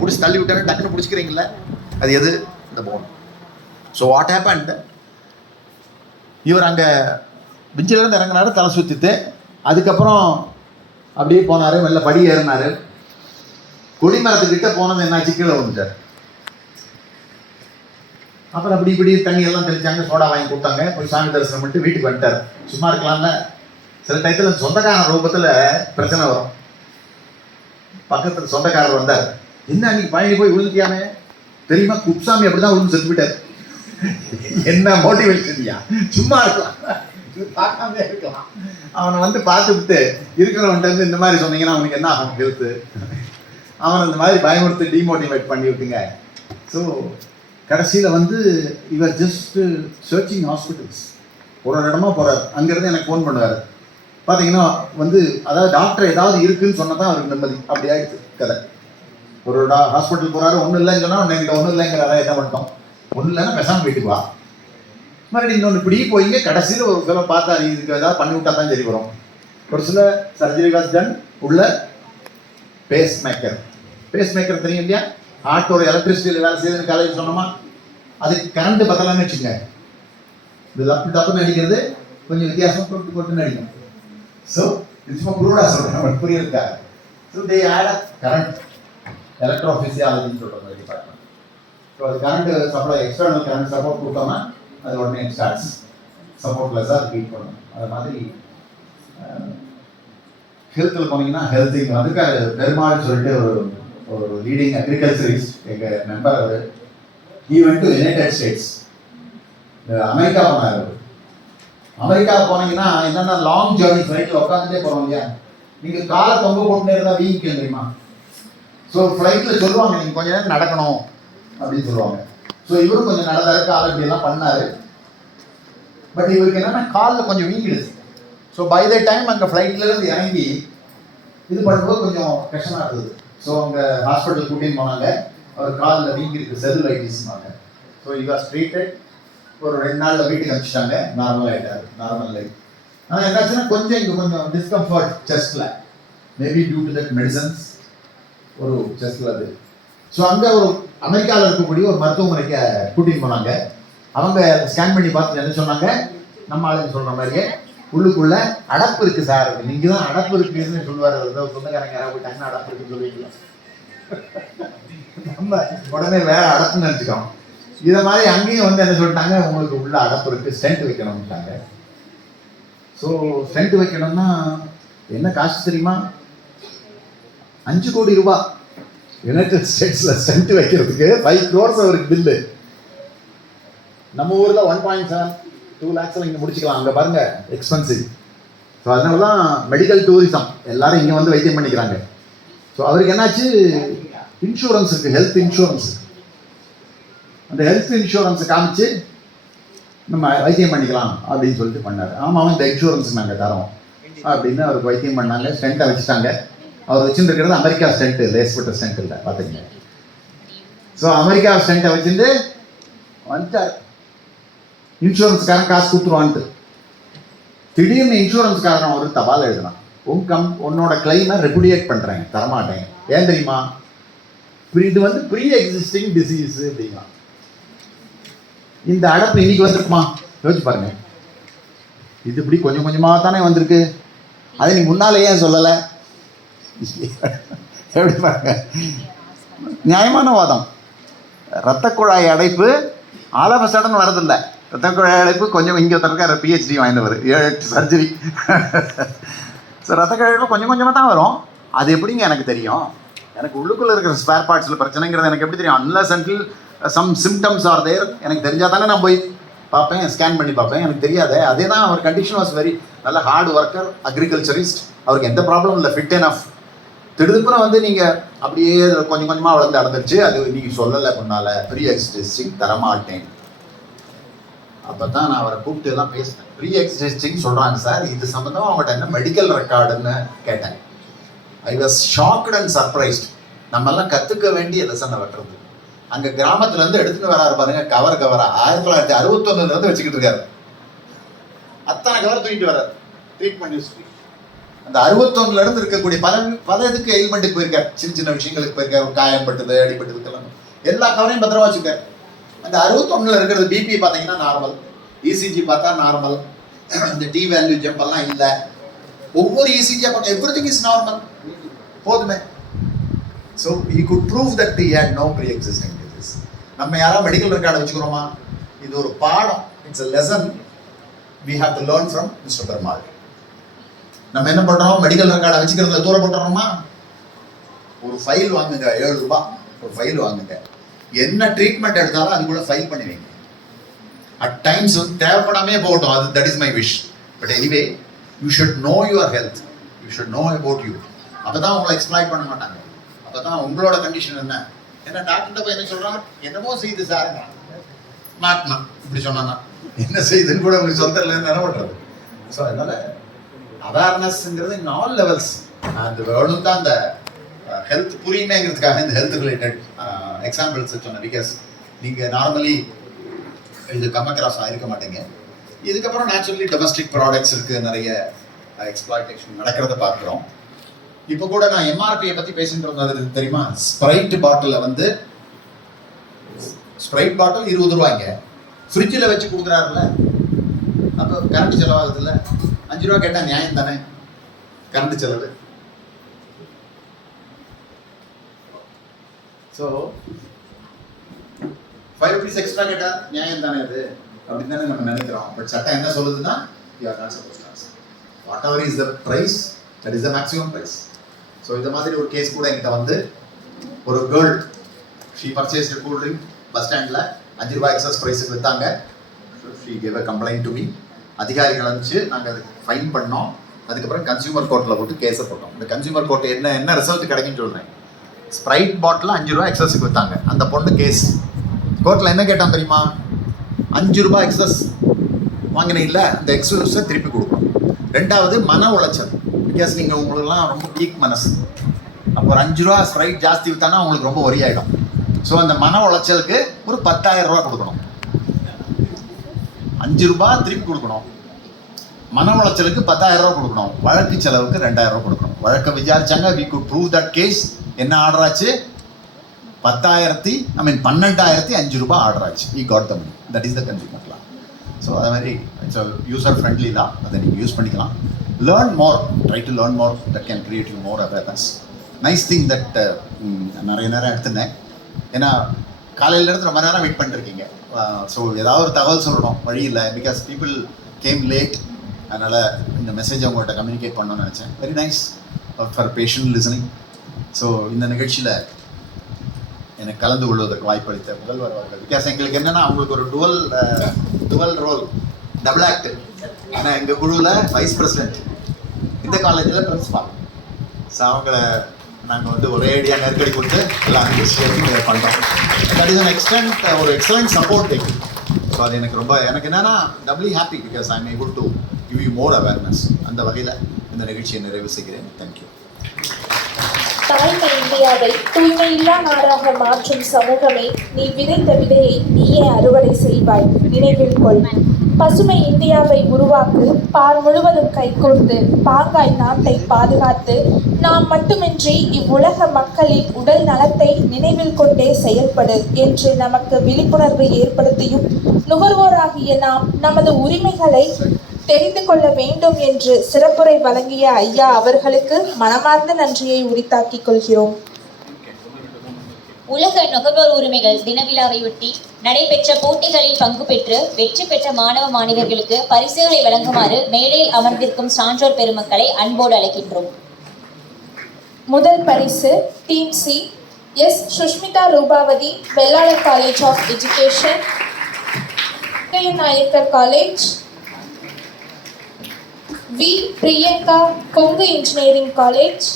பிடிச்சி தள்ளி விட்டானே டக்குன்னு பிடிச்சிக்கிறீங்களா, அது எது? இந்த போன். ஸோ வாட் ஹேப்பன்ட், இவர் அங்கே பெஞ்சிலேருந்து இறங்கினாரு, தலை சுற்றிட்டு. அதுக்கப்புறம் அப்படியே போனார், வெளில படி ஏறினார். கொடிமரத்துக்கிட்ட போனது என்னாச்சு, கீழே வந்துட்டார். அப்புறம் அப்படி இப்படி தண்ணி எல்லாம் தெளிச்சாங்க, சோடா வாங்கி கொடுத்தாங்க, போய் சாமி தரிசனம் பண்ணிட்டு வீட்டுக்கு வந்துட்டார். சும்மா இருக்கலாம்ல. சில டயத்தில் சொந்தக்காரன் ரூபத்தில் பிரச்சனை வரும். பக்கத்தில் சொந்தக்காரர் வந்தார், என்ன அன்னைக்கு பழனி போய் விழுந்துட்டியாமே தெரியுமா, குப்சாமி அப்படிதான் விழுந்து செத்து போயிட்டார். என்ன மோட்டிவேஷன்யா, சும்மா இருக்கலாம், பார்க்காம இருக்கலாம். அவனை வந்து பார்த்துட்டு இருக்கிறவன்ட்டு வந்து இந்த மாதிரி சொன்னீங்கன்னா அவனுக்கு என்ன ஆகும் ஹெல்த்து, அவனை இந்த மாதிரி பயமுறுத்து டிமோட்டிவேட் பண்ணி விட்டுங்க. ஸோ கடைசியில் வந்து இவர் ஜஸ்ட் சர்ச்சிங் ஹாஸ்பிட்டல்ஸ், ஒரு இடமா போகிறார். அங்கேருந்து எனக்கு ஃபோன் பண்ணுவார். பார்த்தீங்கன்னா வந்து அதாவது டாக்டர் ஏதாவது இருக்குன்னு சொன்னால் தான் அவருக்கு நிம்மதி. அப்படி ஆகிடுது கதை. ஒரு ஹாஸ்பிட்டல் போகிறாரு, ஒன்றும் இல்லைன்னு சொன்னால் என்கிட்ட ஒன்றும் இல்லைங்கிறாரா, என்ன பண்ணிட்டோம், ஒன்றும் இல்லைன்னா பேசாமல் வீட்டுக்கு வா. மறுபடியும் இன்னொன்று இப்படி போயிங்க. கடைசியில் ஒரு சில பார்த்தா இதுக்கு ஏதாவது பண்ணி விட்டா தான் சரி வரும். ஒரு சில சர்ஜரி வாஸ் டன். உள்ள பேஸ் மேக்கர், பேஸ் மேக்கர் தெரியும் இல்லையா, ஹார்ட்டோட எலக்ட்ரிசிட்டியில் வேலை செய்யுதுன்னு காலேஜ் சொன்னோமா, அதுக்கு கரண்ட் பத்தலான்னு வச்சுங்க, இது டப்பு டப்புன்னு அடிக்கிறது கொஞ்சம் வித்தியாசம் கொட்டு கொட்டுன்னு அடிக்கும். ஸோ இது சும்மா குரூடாக சொல்கிறேன், புரியிருக்கா. ஸோ தே ஆட் கரண்ட், எலக்ட்ரோஃபிசியாலஜின்னு சொல்கிற டிபார்ட்மெண்ட். ஸோ அது current supply, external current support கொடுத்தோம்னா அது உடனே ஸ்டார்ட்ஸ் சப்போர்ட்லெஸ்ஸாக ரிப்பீட் பண்ணணும். அது மாதிரி ஹெல்த்தில் போனீங்கன்னா ஹெல்த்திங் அதுக்காக பெருமாள் சொல்லிட்டு ஒரு லீடிங் அக்ரிகல்ச்சரிஸ்ட் எங்கள் மெம்பர். அவர் even to United States, America போனார். அமெரிக்கா போனீங்கன்னா என்னென்னா லாங் ஜேர்னி, ஃப்ளைட்டில் உட்காந்துட்டே போகிறோம் இல்லையா, நீங்கள் காலை தொங்க போட்டுனே இருந்தால் வீங்க தெரியுமா. ஸோ ஃப்ளைட்டில் சொல்லுவாங்க நீங்கள் கொஞ்சம் நேரம் நடக்கணும் அப்படின்னு சொல்லுவாங்க. ஸோ இவரும் கொஞ்சம் நடந்தாரு, காலை இப்படியெல்லாம் பண்ணார். பட் இவருக்கு என்னென்னா காலில் கொஞ்சம் வீங்கிடுது. ஸோ பை த டைம் அங்கே ஃப்ளைட்லேருந்து இறங்கி இது பண்ணும்போது கொஞ்சம் கஷ்டமாக இருந்தது. ஸோ அங்கே ஹாஸ்பிட்டல் கூட்டின்னு போனாங்க. அவர் காலில் வீங்கிருக்கு, செல்லுலைட்டிஸ்னாங்க. So you was treated. ஒரு 2 நாளில் வீட்டுக்கு அனுப்பிச்சிட்டாங்க, நார்மல் ஆகிட்டார், நார்மல் லைஃப். ஆனால் என்னாச்சுன்னா கொஞ்சம் இங்கே கொஞ்சம் டிஸ்கம்ஃபர்ட் செஸ்ட்டில், maybe due to that medicines ஒரு செஸ்ட்டில் அது. ஸோ அங்கே ஒரு அமெரிக்காவில் இருக்கக்கூடிய ஒரு மருத்துவமனைக்கு கூட்டின்னு போனாங்க. அவங்க ஸ்கேன் பண்ணி பார்த்து என்ன சொன்னாங்க, நம்ம ஆளுங்க சொல்கிற மாதிரியே உள்ளுக்குள்ள அடப்பு இருக்குது சார். நீங்கள் தான் அடப்பு இருக்குதுன்னு சொல்லுவார். சொந்தக்காரங்க யாராவது போயிட்டாங்கன்னா அடப்பு இருக்குன்னு சொல்லிக்கலாம். நம்ம உடனே வேற அடப்புன்னு நினச்சிக்கோம். இதை மாதிரி அங்கேயும் வந்து என்ன சொல்லிட்டாங்க, உங்களுக்கு உள்ள அடப்பு இருக்குது, ஸ்டென்ட் வைக்கணும்ட்டாங்க. ஸோ ஸ்டென்ட் வைக்கணும்னா என்ன காசு தெரியுமா, 5 கோடி ரூபாய். யுனைடெட் ஸ்டேட்ஸில் ஸ்டென்ட் வைக்கிறதுக்கு 5 crores அவருக்கு பில்லு. நம்ம ஊரில் 1.7-2 lakhs இங்கே முடிச்சுக்கலாம். அங்கே பாருங்க எக்ஸ்பென்சிவ். ஸோ அதனால தான் மெடிக்கல் டூரிசம் எல்லாரும் இங்கே வந்து வைத்தியம் பண்ணிக்கிறாங்க. ஸோ அவருக்கு என்னாச்சு, இன்சூரன்ஸ் இருக்குது, ஹெல்த் இன்சூரன்ஸ். அந்த ஹெல்த் இன்சூரன்ஸை காமிச்சு நம்ம வைத்தியம் பண்ணிக்கலாம் அப்படின்னு சொல்லிட்டு பண்ணார். ஆமாம், இந்த இன்சூரன்ஸ் நாங்கள் தரோம் அப்படின்னு அவருக்கு வைத்தியம் பண்ணாங்க. ஸ்டென்ட்டை வச்சுட்டாங்க. அவர் வச்சுருக்கிறது அமெரிக்கா ஸ்டென்ட்டு, லேஸ்பட்ட ஸ்டென்ட் இல்லை, பார்த்துங்க. ஸோ அமெரிக்கா ஸ்டென்ட்டை வச்சுட்டு வந்துட்டார். இன்சூரன்ஸ்காரன் காசு கொடுத்துருவான்ட்டு. திடீர்னு இன்சூரன்ஸ்காரன் ஒரு தபால் எழுதுனான், உன்னோட கிளைமை ரெப்புடியேட் பண்ணுறேன், தரமாட்டேன். ஏன் தெரியுமா, இது வந்து ப்ரீ எக்ஸிஸ்டிங் டிசீஸ் அப்படின்னா. இந்த அடப்பு இன்னைக்கு வந்திருக்குமா யோசிச்சு பாருங்க. இது இப்படி கொஞ்சம் கொஞ்சமாக தானே வந்திருக்கு. அதை நீ முன்னாலே ஏன் சொல்லலை, எப்படி பாருங்க. நியாயமான வாதம். இரத்த குழாய் அடைப்பு ஆல் ஆஃப் அ சடன் வரதில்லை. இரத்த குழாய் அடைப்பு கொஞ்சம் இங்கே ஒருத்தருக்கார் PhD வாங்கினவர், 7-8 சர்ஜரி. ஸோ இரத்த குழாய் கொஞ்சம் கொஞ்சமாக தான் வரும். அது எப்படிங்க எனக்கு தெரியும், எனக்கு உள்ளுக்குள்ளே இருக்கிற ஸ்பேர் பார்ட்ஸில் பிரச்சனைங்கிறது எனக்கு எப்படி தெரியும்? Unless until some symptoms are there. எனக்கு தெரிஞ்சால் தானே நான் போய் பார்ப்பேன், ஸ்கேன் பண்ணி பார்ப்பேன். எனக்கு தெரியாதே. அதே தான் அவர் கண்டிஷன் வாஸ் வெரி நல்ல ஹார்ட் ஒர்க்கர், அக்ரிகல்ச்சரிஸ்ட். அவருக்கு எந்த ப்ராப்ளம் இல்லை, ஃபிட் எனஃப். திடுப்புன்னு வந்து நீங்கள் அப்படியே கொஞ்சம் கொஞ்சமாக வளர்ந்து அடைஞ்சிருச்சு. அது நீங்கள் சொல்லலை முன்னால், ப்ரீ எக்ஸிஸ்டிங் தரமாட்டேன். அப்போ தான் நான் அவரை கூப்பிட்டு எல்லாம் பேசினேன். ப்ரீ எக்ஸிஸ்டிங் சொல்கிறாங்க சார், இது சம்மந்தமாக அவங்கள்ட்ட என்ன மெடிக்கல் ரெக்கார்டுன்னு கேட்டேன். I was shocked and surprised. நம்மெல்லாம் கற்றுக்க வேண்டிய லெசனை வெட்டுறது. அங்கே கிராமத்துலேருந்து எடுத்துகிட்டு வராரு பாருங்க, கவரா 1961 வச்சுக்கிட்டு இருக்காரு. அத்தனை கவர் தூக்கிட்டு வர்றாரு. ட்ரீட்மெண்ட் ஹிஸ்ட்ரி அந்த 61ல இருந்து இருக்கக்கூடிய பல இதுக்கு எலிமெண்ட்டுக்கு போயிருக்காரு, சின்ன சின்ன விஷயங்களுக்கு போயிருக்காரு, காயம்பட்டது அடிபட்டதுக்கெல்லாம் எல்லா கவரையும் பத்திரமா வச்சுக்காரு. அந்த 61ல இருக்கிறது பிபி பார்த்தீங்கன்னா நார்மல், இசிஜி பார்த்தா நார்மல், இந்த டி வேல்யூ ஜம்ப் எல்லாம் இல்லை, ஒவ்வொரு இசிஜி பார்க்க எவ்ரிதிங் இஸ் நார்மல், போதுமே. So you could prove that the had no pre existing disease. நம்ம யாராவது மெடிக்கல் ரெக்கார்டை வச்சுக்கிறோமா? இது ஒரு பாடம், it's a lesson we have to learn from Mr. Perumal. நம்ம என்ன பண்றோம்? மெடிக்கல் ரெக்கார்டை வச்சுக்கிறதுல தூர போட்டுறோமா? ஒரு ஃபைல் வாங்குங்க, 7 ரூபாய் ஒரு ஃபைல் வாங்குங்க, என்ன ட்ரீட்மெண்ட் எடுத்தாலும் அதுக்குள்ள ஃபைல் பண்ணுவீங்க. அட் டைம்ஸ் தேவைப்படாமே போகட்டும், அது that is my wish. But anyway you should know your health, you should know about you. அப்பதான் உங்களை எக்ஸ்ப்ளாய்ட் பண்ண மாட்டாங்க. அப்பதான் உங்களோட கண்டிஷன் என்ன டாக்டர்கிட்ட போய் என்ன சொல்றான், என்னமோ செய்யுது சார், மாட்டினா இப்படி சொன்னா என்ன செய்யுதுன்னு கூட உங்களுக்கு சொந்த இல்லைன்னு என்ன பண்றது? ஸோ அதனால அவேர்னஸ்ங்கிறது இன் ஆல் லெவல்ஸ். அந்த வேர்டும் தான் அந்த ஹெல்த் புரியுமேங்கிறதுக்காக இந்த ஹெல்த் ரிலேட்டட் எக்ஸாம்பிள்ஸ் சொன்னேன். பிகாஸ் நீங்கள் நார்மலி இது கம்மக்ராஸ் ஆகிருக்க மாட்டீங்க. இதுக்கப்புறம் நேச்சுரலி டொமஸ்டிக் ப்ராடக்ட்ஸ் இருக்குது, நிறைய எக்ஸ்ப்ளாய்டேஷன் நடக்கிறத பார்க்குறோம். இப்போ கூட நான் எம்ஆர்பியை பற்றி பேசிட்டு இருந்தது தெரியுமா? ஸ்ப்ரைட் பாட்டிலில் வந்து ஸ்ப்ரைட் பாட்டில் 20 ரூபாய்ங்க, ஃப்ரிட்ஜில் வச்சு கொடுக்குறாருல்ல, அப்போ கரண்ட் செலவாகுது இல்லை? 5 ரூபா கேட்டால் நியாயம் தானே கரண்ட் செலவு? ஸோ 5 rupees எக்ஸ்ட்ரா கேட்டால் நியாயம் தானே அது அப்படின்னு தானே நம்ம நினைக்கிறோம். பட் சட்டம் என்ன சொல்லுதுன்னா, you are not suppose to ask. Whatever is the price, that is the maximum price. So இந்த மாதிரி ஒரு கேஸ் கூட என்கிட்ட வந்து ஒரு girl, she purchased cool drink bus ஸ்டாண்டில் 5 ரூபாய் எக்ஸஸ் ப்ரைஸுக்கு விற்றாங்க. She gave a complaint to me. அதிகாரிகள் வந்துச்சு, நாங்கள் அதுக்கு ஃபைன் பண்ணோம். அதுக்கப்புறம் கன்சியூமர் கோர்ட்டில் போட்டு கேஸை போட்டோம். இந்த கன்சியூமர் கோர்ட் என்ன ரிசல்ட் கிடைக்குன்னு சொல்கிறேன். ஸ்ப்ரைட் பாட்டில் 5 ரூபாய் எக்ஸஸுக்கு விற்றாங்க. அந்த பொண்ணு கேஸ் கோர்ட்டில் என்ன கேட்டான் தெரியுமா? 5 ரூபாய் எக்ஸஸ் வாங்கினீங்கள, அந்த எக்ஸஸை திருப்பி கொடுக்கணும். 2வது மன உளைச்சல். பிகாஸ் நீங்கள் உங்களுக்குலாம் ரொம்ப வீக் மனசு, அப்போ ஒரு 5 ரூபா ஸ்ப்ரைட் ஜாஸ்தி விற்றானா உங்களுக்கு ரொம்ப ஒரி ஆகிடும். ஸோ அந்த மன உளைச்சலுக்கு ஒரு 10,000 ரூபா கொடுக்கணும். 5 ரூபாய் திருப்பி கொடுக்கணும், மன உளைச்சலுக்கு 10,000 ரூபா கொடுக்கணும், வழக்கு செலவுக்கு 2,000 ரூபா கொடுக்கணும். வழக்கை விசாரிச்சாங்க. We could prove that case. என்ன ஆர்டர் ஆச்சு? 12,5 ரூபாய் ஆர்டர் ஆச்சு. We got the money. That is the consumer law. So அதே மாதிரி இட்ஸ் யூசர் ஃப்ரெண்ட்லி லா. அதை நீங்கள் யூஸ் பண்ணிக்கலாம். Learn more, try to learn more, that can create you more awareness. Nice thing that நிறைய நேரம் எடுத்துனேன். ஏன்னா காலையிலேருந்து ரொம்ப நேரம் வெயிட் பண்ணிருக்கீங்க. ஸோ ஏதாவது ஒரு தகவல் சொல்லணும், வழி இல்லை. Because people came late. அதனால் இந்த மெசேஜை உங்கள்கிட்ட கம்யூனிகேட் பண்ணணும்னு நினச்சேன். Very nice for patient listening. So இந்த நிகழ்ச்சியில் எனக்கு கலந்து கொள்வதற்கு வாய்ப்பு அளித்த முதல்வர் அவர்கள். பிகாஸ் எங்களுக்கு என்னென்னா, அவங்களுக்கு ஒரு டுவல் ரோல், டபுள் ஆக்ட். ஏன்னா எங்கள் குழுவில் வைஸ் பிரசிடென்ட், இந்த காலேஜில் பிரின்சிபால். ஸோ அவங்கள நாங்கள் வந்து ஒரே ஐடியா நெருக்கடி கொடுத்து எல்லா விஷயத்தையும் பண்ணுறோம். தட் இஸ் அன் ஒரு எக்ஸலண்ட் சப்போர்ட் டேக். ஸோ அது எனக்கு என்னென்னா doubly happy. Because I am able to give you more awareness. அந்த வகையில் இந்த நிகழ்ச்சியை நிறைவு செய்கிறேன். தேங்க்யூ. தாய்மை இந்தியாவை தூய்மையில்லா நாடாக மாற்றும் சமூகமே, நீ விதைத்த விதையை நீயே அறுவடை செய்வாய். நினைவில் கொள். பசுமை இந்தியாவை உருவாக்கு. பார் முழுவதும் கைகோர்த்து பாங்காய் நாட்டை பாதுகாத்து, நாம் மட்டுமின்றி இவ்வுலக மக்களின் உடல் நலத்தை நினைவில் கொண்டே செயல்படு என்று நமக்கு விழிப்புணர்வு ஏற்படுத்தியும், நுகர்வோராகிய நாம் நமது உரிமைகளை தெரிந்து கொள்ள வேண்டும் என்று சிறப்புரை வழங்கிய ஐயா அவர்களுக்கு மனமார்ந்த நன்றியை உரித்தாக்கிக் கொள்கிறோம். உலக நுகர்வோர் உரிமைகள் தின விழாவையொட்டி நடைபெற்ற போட்டிகளில் பங்கு பெற்று வெற்றி பெற்ற மாணவ மாணவியர்களுக்கு பரிசுகளை வழங்குமாறு மேடையில் அமர்ந்திருக்கும் சான்றோர் பெருமக்களை அன்போடு அழைக்கின்றோம். முதல் பரிசு team C, S Sushmita Rupavathi, Vellalar college of education, Nayakkar college. V Priyanka, Kongu engineering college.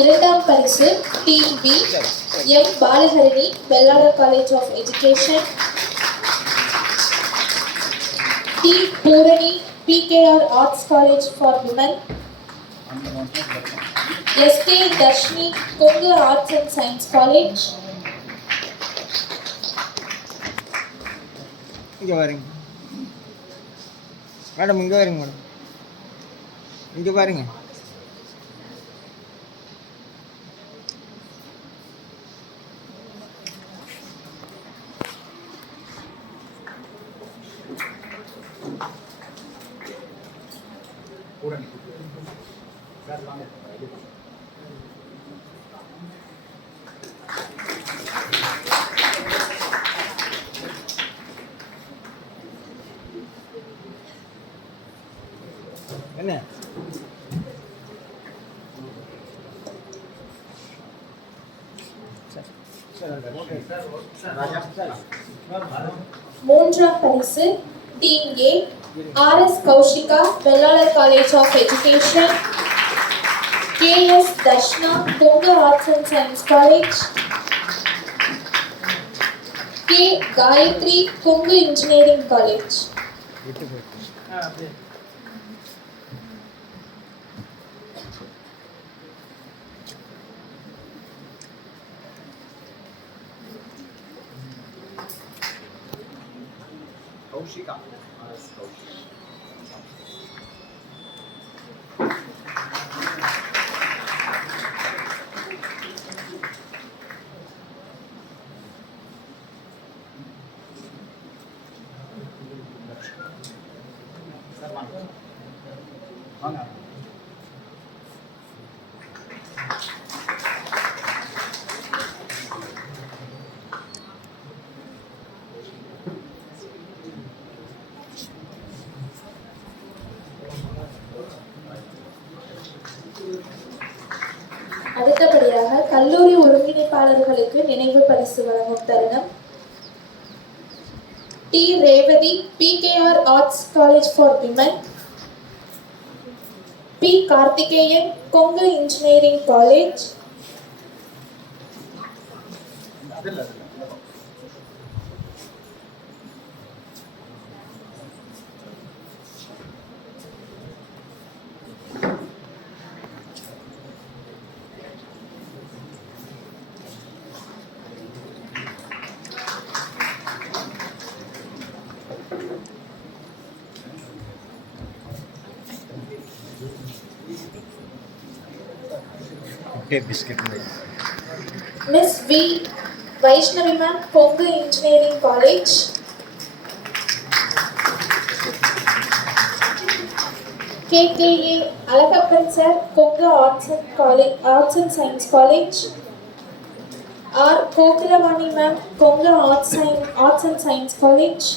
இரண்டாம் பரிசு team B M Balaharini, Vellalar college of education. T Poorani, PKR arts college for women. SK Dharshini, Kongu arts and science college. இங்கே பாருங்க மேடம், இங்கே பாருங்க மேடம், இங்கே பாருங்க. என்ன மூன்றாம் பரிசு team A RS Kaushika, Vellalar college of education. KS Darshana, Kongu arts and science college. K Gayathri, Kongu engineering college. விட்டு போயிட்டு கௌஷிகா. அடுத்தபடியாக கல்லூரி ஒருங்கிணைப்பாளர்களுக்கு நினைவு பரிசு வழங்கும் தருணம். D Revathi, PKR arts college for women. P Karthikeyan, Kongu engineering college. பிஸ்கட் miss V Vaishnavi ma'am, Kongu engineering college. KKA Alagappan sir, Kongu arts and science college. R Kokilavani ma'am, Kongu arts and science college.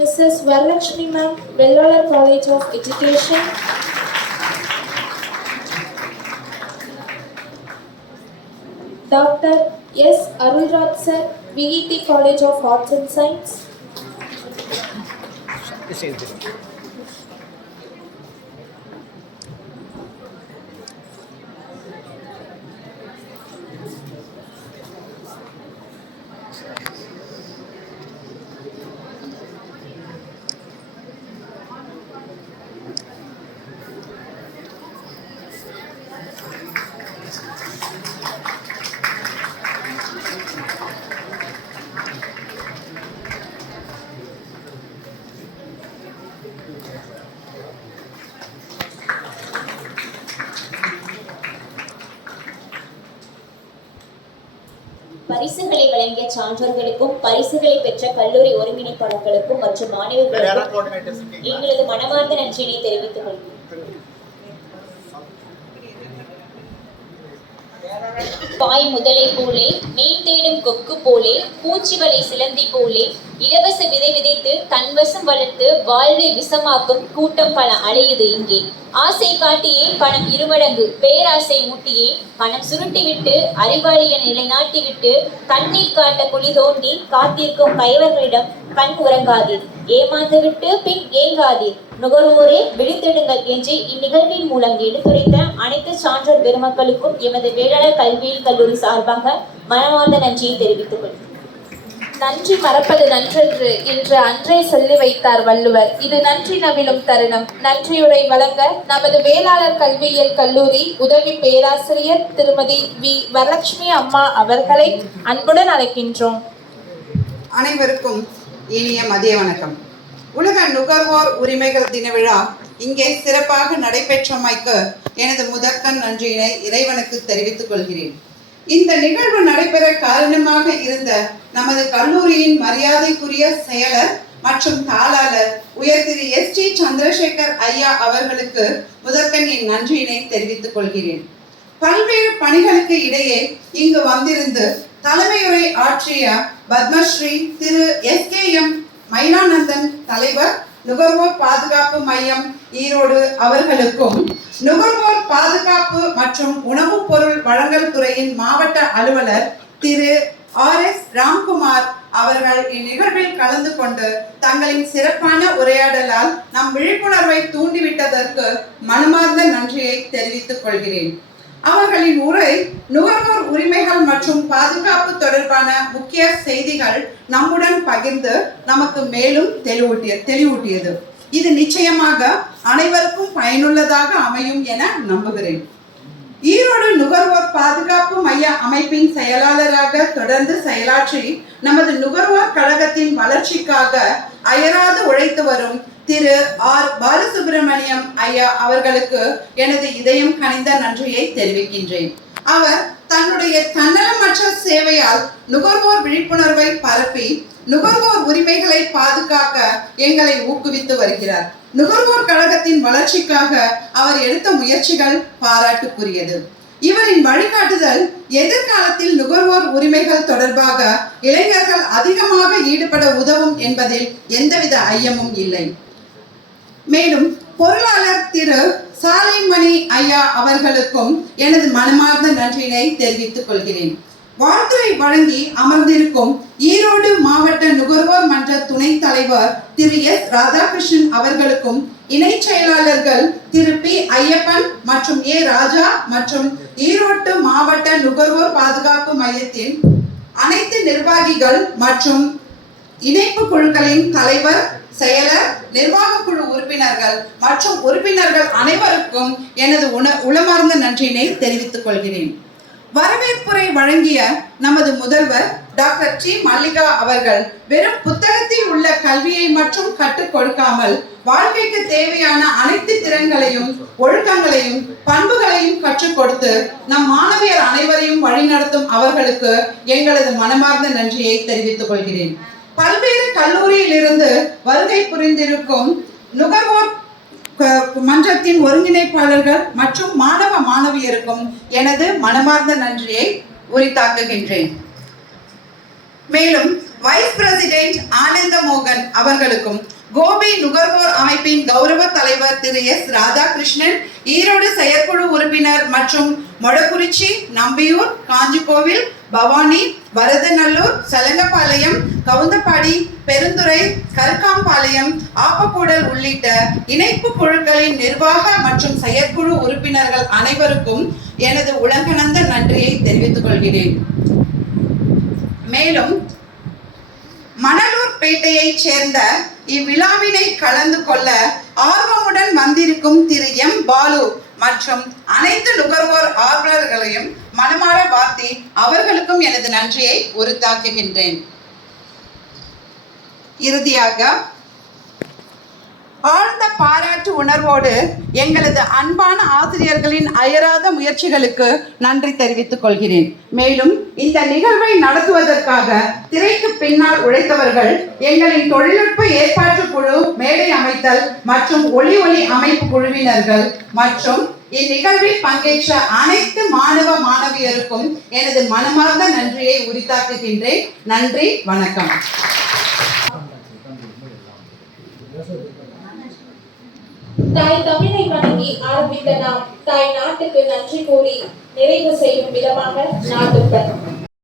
Mrs Varalakshmi ma'am, Vellalar college of education. Doctor S Arulraj sir, VET college of arts and science. பரிசுகளை வழங்கிய சான்றோர்களுக்கும் பரிசுகளை பெற்ற கல்லூரி ஒருங்கிணைப்பாளர்களுக்கும் மற்றும் மாணவர்களுக்கும் எங்களது மனமார்ந்த நன்றியினை தெரிவித்துக் கொள்கிறோம். பாய் முதலை போலே, மீன் தேடும் கொக்கு போலே, பூச்சி வலை சிலந்தி போலே, இலவச விதை விதைத்து தன்வசம் வளர்த்து வாழ்வை விஷமாக்கும் கூட்டம் பல அலையுது இங்கே. ஆசை காட்டியே பணம் இருமடங்கு, பேராசை ஊட்டியே பணம் சுருட்டிவிட்டு, அறிவாளிய நிலைநாட்டிவிட்டு, கண்ணீர் காட்ட குழி தோண்டி காத்திருக்கும் கைவர்களிடம் கண் உறங்காதீர், ஏமாந்து விட்டு பின் ஏங்காதீர், நுகர்வோரே விழித்தெடுங்கள் என்று இந்நிகழ்வின் மூலம் எடுத்துரைத்த அனைத்து சான்றோர் பெருமக்களுக்கும் எமது வேளாளர் கல்வியியல் கல்லூரி சார்பாக மனமார்ந்த நன்றியை தெரிவித்துக் கொள்கிறேன். நன்றி மறப்பது நன்றன்று என்று அன்றே சொல்லி வைத்தார் வள்ளுவர். இது நன்றி நவிலும் தருணம். நன்றியுரை வழங்க நமது வேளாளர் கல்வியியல் கல்லூரி உதவி பேராசிரியர் திருமதி வி வரலட்சுமி அம்மா அவர்களை அன்புடன் அழைக்கின்றோம். அனைவருக்கும் இனிய மதிய வணக்கம். உலக நுகர்வோர் உரிமைகள் தின விழா இங்கே சிறப்பாக நடைபெற்றமைக்கு எனது முதற்கண் நன்றியினை இறைவனுக்கு தெரிவித்துக் கொள்கிறேன். இந்த நிகழ்வு நடைபெற காரணமாக இருந்த நமது கல்லூரியின் மரியாதைக்குரிய செயலர் மற்றும் தாளாளர் உயர் திரு எஸ் டி சந்திரசேகர் ஐயா அவர்களுக்கு முதற்கண் என் நன்றியினை தெரிவித்துக் கொள்கிறேன். பல்வேறு பணிகளுக்கு இடையே இங்கு வந்திருந்து தலைமையுரை ஆற்றிய பத்மஸ்ரீ திரு SKM மயிலானந்தன் தலைவர் நுகர்வோர் பாதுகாப்பு மையம் ஈரோடு அவர்களுக்கும், நுகர்வோர் பாதுகாப்பு மற்றும் உணவுப் பொருள் வழங்கல் துறையின் மாவட்ட அலுவலர் திரு RS ராம்குமார் அவர்கள் இந்நிகழ்வில் கலந்து கொண்டு தங்களின் சிறப்பான உரையாடலால் நம் விழிப்புணர்வை தூண்டிவிட்டதற்கு மனமார்ந்த நன்றியை தெரிவித்துக் கொள்கிறேன். அவர்களின் உரை நுகர்வோர் உரிமைகள் மற்றும் பாதுகாப்பு தொடர்பான முக்கிய செய்திகள் நம்முடன் பகிர்ந்து நமக்கு மேலும் தெளிவூட்டியது. இது நிச்சயமாக அனைவருக்கும் பயனுள்ளதாக அமையும் என நம்புகிறேன். ஈரோடு நுகர்வோர் பாதுகாப்பு மைய அமைப்பின் செயலாளராக தொடர்ந்து செயலாற்றி நமது நுகர்வோர் கழகத்தின் வளர்ச்சிக்காக அயராது உழைத்து வரும் திரு R பாலசுப்ரமணியம் ஐயா அவர்களுக்கு எனது இதயம் கனிந்த நன்றியை தெரிவிக்கின்றேன். அவர் தன்னுடைய தன்னலமற்ற சேவையால் நுகர்வோர் விழிப்புணர்வை பரப்பி நுகர்வோர் உரிமைகளை பாதுகாக்க எங்களை ஊக்குவித்து வருகிறார். நுகர்வோர் கழகத்தின் வளர்ச்சிக்காக அவர் எடுத்த முயற்சிகள் பாராட்டுக்குரியது. இவரின் வழிகாட்டுதல் எதிர்காலத்தில் நுகர்வோர் உரிமைகள் தொடர்பாக இளைஞர்கள் அதிகமாக ஈடுபட உதவும் என்பதில் எந்தவித ஐயமும் இல்லை. மேலும் பொருளாளர் திரு சாலைமணி ஐயா அவர்களுக்கும் எனது மனமார்ந்த நன்றியினை தெரிவித்துக் கொள்கிறேன். வாழ்த்துரை வழங்கி அமர்ந்திருக்கும் ஈரோடு மாவட்ட நுகர்வோர் மன்ற துணைத் தலைவர் திரு S ராதாகிருஷ்ணன் அவர்களுக்கும், இணை செயலாளர்கள் திரு P ஐயப்பன் மற்றும் A ராஜா மற்றும் ஈரோடு மாவட்ட நுகர்வோர் பாதுகாப்பு மையத்தின் அனைத்து நிர்வாகிகள் மற்றும் இணைப்பு குழுக்களின் தலைவர், செயலர், நிர்வாக குழு உறுப்பினர்கள் மற்றும் உறுப்பினர்கள் அனைவருக்கும் எனது உளமார்ந்த நன்றியினை தெரிவித்துக் கொள்கிறேன். வரவேற்புரை வழங்கிய நமது முதல்வர் டாக்டர் T மல்லிகா அவர்கள் வெறும் புத்தகத்தில் உள்ள கல்வியை மட்டும் கற்றுக் கொடுக்காமல் வாழ்க்கைக்கு தேவையான அனைத்து திறன்களையும் ஒழுக்கங்களையும் பண்புகளையும் கற்றுக் கொடுத்து நம் மாணவியர் அனைவரையும் வழிநடத்தும் அவர்களுக்கு எங்களது மனமார்ந்த நன்றியை தெரிவித்துக் கொள்கிறேன். பல்வேறு கல்லூரியிலிருந்து வருகை புரிந்திருக்கும் நுகர்வோர் மன்றத்தின் ஒருங்கிணைப்பாளர்கள் மற்றும் மாணவ மாணவியருக்கும் எனது மனமார்ந்த நன்றியை உரித்தாக்குகின்றேன். மேலும் வைஸ் பிரசிடென்ட் ஆனந்த மோகன் அவர்களுக்கும், கோபி நுகர்வோர் அமைப்பின் கௌரவ தலைவர் திரு S ராதாகிருஷ்ணன், ஈரோடு செயற்குழு உறுப்பினர் மற்றும் மொடக்குறிச்சி, நம்பியூர், காஞ்சிகோவில், பவானி, வரதநல்லூர், சலங்கப்பாளையம், கவுந்தப்பாடி, பெருந்துறை, கருக்காம்பாளையம், ஆப்பக்கூடல் உள்ளிட்ட இணைப்பு குழுக்களின் நிர்வாக மற்றும் செயற்குழு உறுப்பினர்கள் அனைவருக்கும் எனது உலகநந்த நன்றியை தெரிவித்துக் கொள்கிறேன். மேலும் மணலூர்பேட்டையைச் சேர்ந்த இவ்விழாவினை கலந்து கொள்ள ஆர்வமுடன் வந்திருக்கும் திரு M பாலு மற்றும் அனைத்து நுகர்வோர் ஆர்வலர்களையும் மனமாற வாழ்த்தி அவர்களுக்கும் எனது நன்றியை உரித்தாக்குகின்றேன். இறுதியாக ஆழ்ந்த பாராட்டு உணர்வோடு எங்களது அன்பான ஆசிரியர்களின் அயராத முயற்சிகளுக்கு நன்றி தெரிவித்துக் கொள்கிறேன். மேலும் இந்த நிகழ்வை நடத்துவதற்காக திரைக்கு பின்னால் உழைத்தவர்கள், எங்களின் தொழில்நுட்ப ஏற்பாட்டு குழு, மேடை அமைத்தல் மற்றும் ஒளி அமைப்பு குழுவினர்கள் மற்றும் இந்நிகழ்வில் பங்கேற்ற அனைத்து மாணவ மாணவியருக்கும் எனது மனமார்ந்த நன்றியை உரித்தாக்குகின்றேன். நன்றி, வணக்கம். தாய் தமிழை வணங்கி ஆரம்பித்த நாம் தாய் நாட்டுக்கு நன்றி கூறி நிறைவு செய்யும் விதமாக நாட்டுப்பண்.